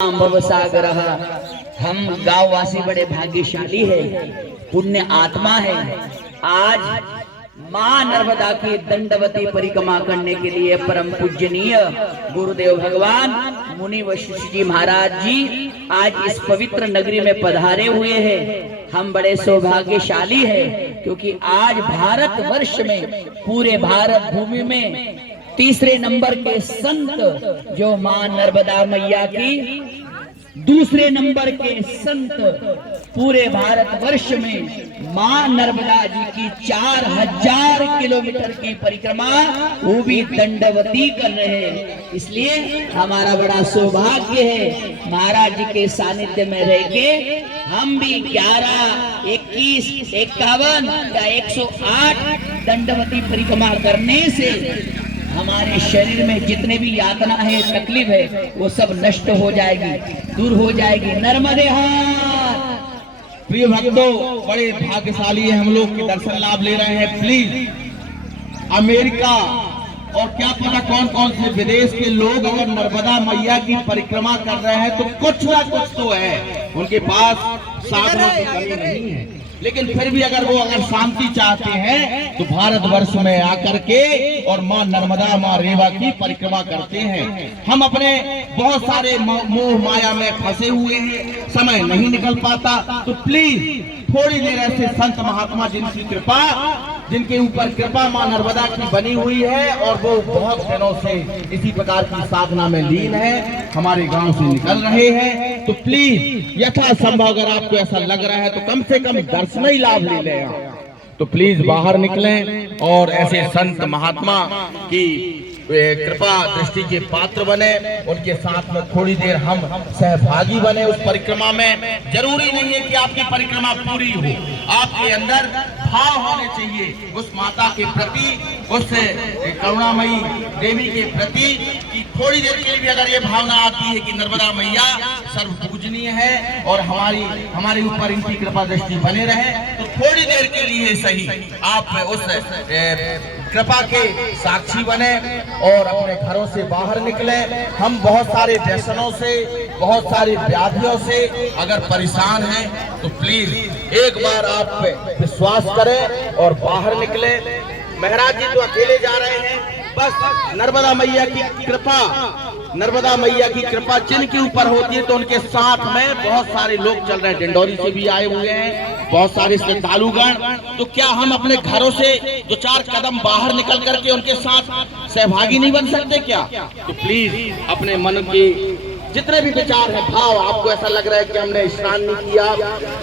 भव सागर। हम गांववासी बड़े भाग्यशाली है, पुण्य आत्मा है। आज मां नर्मदा की दंडवती परिक्रमा करने के लिए परम पूजनीय गुरुदेव भगवान मुनि वशिष्ठ जी महाराज जी आज इस पवित्र नगरी में पधारे हुए हैं। हम बड़े सौभाग्यशाली हैं क्योंकि आज भारत वर्ष में, पूरे भारत भूमि में तीसरे नंबर के संत जो मां नर्मदा मैया की, दूसरे नंबर के संत पूरे भारत वर्ष में मां नर्मदा जी की 4000 किलोमीटर की परिक्रमा वो भी दंडवती कर रहे हैं। इसलिए हमारा बड़ा सौभाग्य है महाराज जी के सानिध्य में रह के हम भी 11, 21, 51 या 108 दंडवती परिक्रमा करने से हमारे शरीर में जितने भी यातना है, तकलीफ है, वो सब नष्ट हो जाएगी, दूर हो जाएगी। नर्मदे हाथ। प्रिय भक्तों, बड़े भाग्यशाली है हम लोग के दर्शन लाभ ले रहे हैं। प्लीज अमेरिका और क्या पता कौन कौन से विदेश के लोग अगर नर्मदा मैया की परिक्रमा कर रहे हैं तो कुछ ना कुछ तो है, उनके पास साधनों की कमी नहीं है। लेकिन फिर भी अगर वो शांति चाहते हैं तो भारतवर्ष में आकर के और मां नर्मदा, मां रेवा की परिक्रमा करते हैं। हम अपने बहुत सारे मोह माया में फंसे हुए हैं, समय नहीं निकल पाता, तो प्लीज थोड़ी देर ऐसे संत महात्मा जिनके ऊपर कृपा मां नर्मदा की बनी हुई है और वो बहुत दिनों से इसी प्रकार की साधना में लीन है, हमारे गांव से निकल रहे हैं, तो प्लीज यथासंभव अगर आपको ऐसा लग रहा है तो कम से कम दर्शन ही लाभ ले लें। तो प्लीज बाहर निकलें और ऐसे संत महात्मा की कृपा दृष्टि के पात्र बने, उनके साथ में थोड़ी देर हम सहभागी बने उस परिक्रमा में। जरूरी नहीं है कि आपकी परिक्रमा पूरी हो, आपके अंदर भाव होने चाहिए उस माता के प्रति, उस करुणामयी देवी के प्रति कि थोड़ी देर के लिए भी अगर ये भावना आती है कि नर्मदा मैया सर्वपूजनीय है और हमारे ऊपर इनकी कृपा दृष्टि बने रहे, तो थोड़ी देर के लिए सही आप उस कृपा के साक्षी बने और अपने घरों से बाहर निकले। हम बहुत सारे व्यसनों से, बहुत सारी व्याधियों से अगर परेशान हैं तो प्लीज एक बार आप विश्वास करें और बाहर निकले। महाराज जी तो अकेले जा रहे हैं, बस नर्मदा मैया की कृपा जिनके ऊपर होती है तो उनके साथ में बहुत सारे लोग चल रहे हैं, डिंडौरी से भी आए हुए हैं बहुत सारे श्रद्धालुगण। तो क्या हम अपने घरों से 2-4 कदम बाहर निकल करके उनके साथ सहभागी नहीं बन सकते क्या? तो प्लीज अपने मन की जितने भी विचार है, भाव, आपको ऐसा लग रहा है कि हमने स्नान नहीं किया,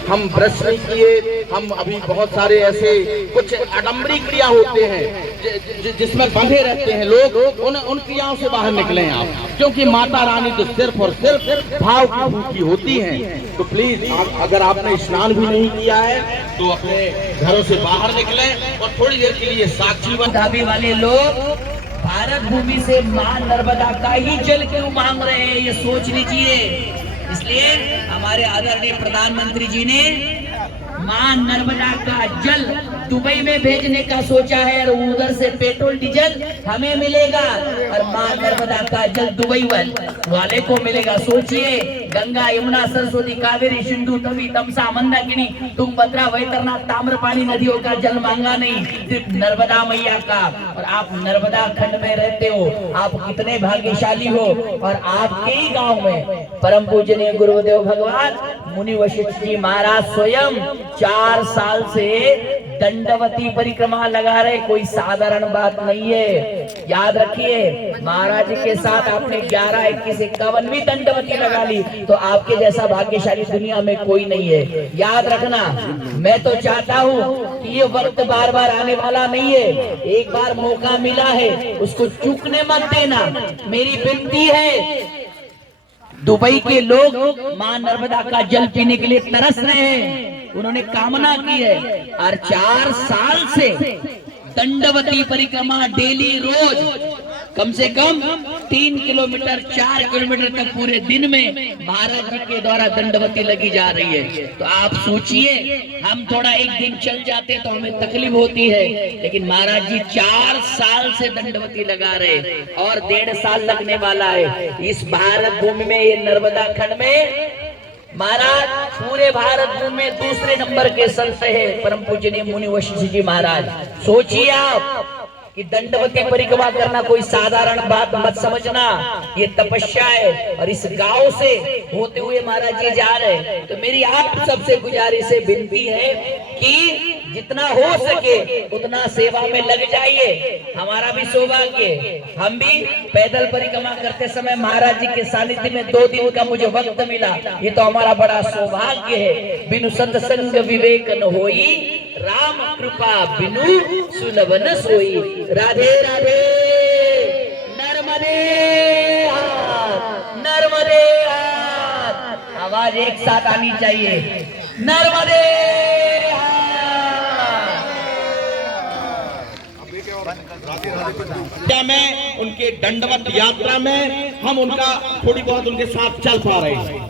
हम ब्रश नहीं किए, हम अभी बहुत सारे ऐसे कुछ आडंबरी क्रिया होते हैं जिसमें बंधे रहते हैं लोग, उन क्रियाओं से बाहर निकले आप, क्योंकि माता रानी तो सिर्फ और सिर्फ भाव की भूखी होती हैं। तो प्लीज अगर आपने स्नान भी नहीं किया है तो अपने घरों से बाहर निकले और थोड़ी देर के लिए साक्षी धाबी वाले लोग भारत भूमि से मां नर्मदा का ही जल क्यों मांग रहे हैं, ये सोच लीजिए। इसलिए हमारे आदरणीय प्रधानमंत्री जी ने मां नर्मदा का जल दुबई में भेजने का सोचा है और उधर से पेट्रोल डीजल हमें मिलेगा और मां नर्मदा का जल दुबई वाले को मिलेगा। सोचिए, गंगा, यमुना, सरस्वती, कावेरी, सिंधु, तवी, तमसा, मंदाकिनी, तुंगभद्रा, वैतरणी, ताम्रपाणी नदियों का जल मांगा नहीं, सिर्फ नर्मदा मैया का। और आप नर्मदा खंड में रहते हो, आप कितने भाग्यशाली हो। और आपके ही गांव में परम पूजनीय गुरुदेव भगवान मुनि वशिष्ठ जी महाराज स्वयं 4 साल से दंडवती परिक्रमा लगा रहे, कोई साधारण बात नहीं है। याद रखिए, महाराज के साथ आपने 11, 21, 51 भी दंडवती लगा ली तो आपके जैसा भाग्यशाली दुनिया में कोई नहीं है। याद रखना, मैं तो चाहता हूँ कि ये वक्त बार बार आने वाला नहीं है, एक बार मौका मिला है उसको चूकने मत देना, मेरी विनती है। दुबई के लोग मां नर्मदा का जल पीने के लिए तरस रहे हैं, उन्होंने कामना की है और 4 साल से दंडवती परिक्रमा डेली रोज कम से कम 3 किलोमीटर 4 किलोमीटर तक पूरे दिन में महाराज जी के द्वारा दंडवती लगी जा रही है। तो आप सोचिए, हम थोड़ा एक दिन चल जाते तो हमें तकलीफ होती है, लेकिन महाराज जी 4 साल से दंडवती लगा रहे और 1.5 साल लगने वाला है। इस भारत भूमि में, ये नर्मदा खंड में महाराज पूरे भारत भूमि में दूसरे नंबर के संत है परम पूजनीय मुनि वशिष्ठ जी महाराज। सोचिए आप कि दंडवती परिक्रमा करना कोई साधारण बात मत समझना, ये तपस्या है। और इस गांव से होते हुए महाराज जी जा रहे हैं। तो मेरी आप सबसे गुजारिश है, विनती है कि जितना हो सके उतना सेवा में लग जाइए। हमारा भी सौभाग्य, हम भी पैदल परिक्रमा करते समय महाराज जी के सानिध्य में 2 दिन का मुझे वक्त मिला, ये तो हमारा बड़ा सौभाग्य है। बिनु संत संग विवेक न होई, राम कृपा बिनु सुलभ न सोई। राधे राधे। नर्मदे हाथ, नर्मदे हाथ। आवाज एक साथ आनी चाहिए, नर्मदे में। उनके दंडवत यात्रा में हम उनका थोड़ी बहुत उनके साथ चल पा रहे हैं।